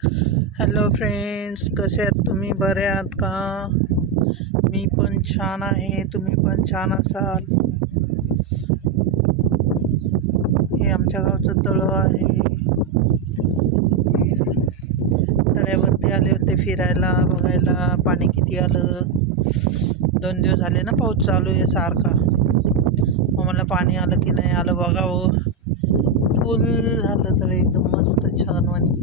Hello friends, कसे आहात तुम्ही? बरे आहात का? मी पण छान आहे, तुम्ही पण छान असाल. हे आमच्या गावचं तळं आहे. तळ्यावरती आले होते फिरायला, बघायला पाणी किती आलं. 2 दिवस झाले ना, पाऊस चालू आहे सारखा. मग मला पाणी आलं की नाही आलं बघावं. फुल झालं तर एकदम मस्त छान वाणी.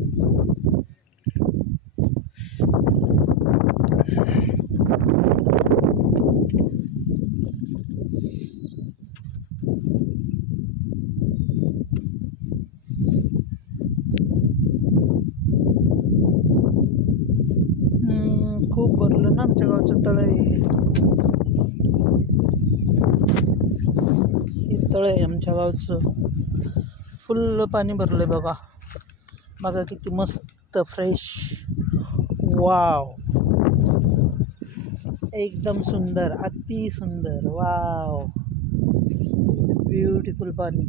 खूप भरलं ना आमच्या गावचं तळं आहे. हे तळं आहे आमच्या गावचं, फुल पाणी भरलंय बघा. बघा किती मस्त फ्रेश. वाव, एकदम सुंदर, अति सुंदर. वाव, ब्युटिफुल पाणी.